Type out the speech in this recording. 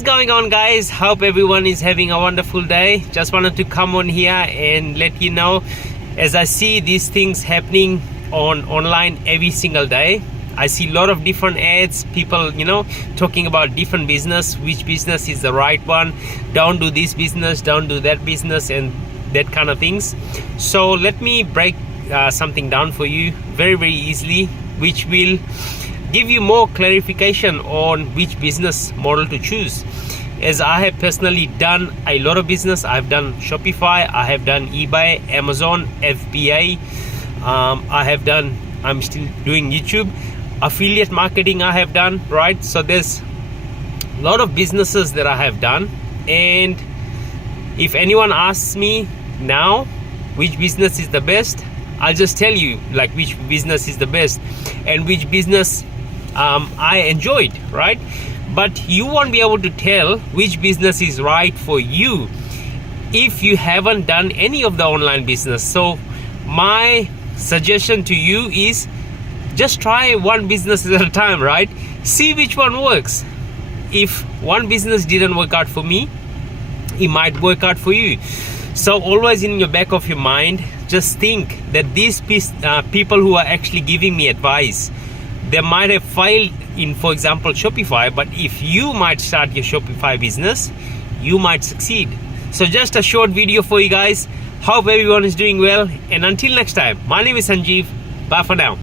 What's going on, guys? Hope everyone is having a wonderful day. Just wanted to come on here and let you know, as I see these things happening online every single day. I see a lot of different ads, people talking about different business, which business is the right one, don't do this business, don't do that business, and that kind of things. So let me break something down for you very easily, which will give you more clarification on which business model to choose. As I have personally done a lot of business. I've done Shopify, I have done eBay, Amazon, FBA, I'm still doing YouTube, affiliate marketing I have done, right? So there's a lot of businesses that I have done, and if anyone asks me now which business is the best, I'll just tell you like which business is the best and which business I enjoyed, right? But you won't be able to tell which business is right for you if you haven't done any of the online business. So my suggestion to you is just try one business at a time, right? See which one works. If one business didn't work out for me, it might work out for you. So always in your back of your mind, just think that these people who are actually giving me advice, they might have failed in, for example, Shopify, but if you might start your Shopify business, you might succeed. So just a short video for you guys. Hope everyone is doing well, and until next time, my name is Sanjeev. Bye for now.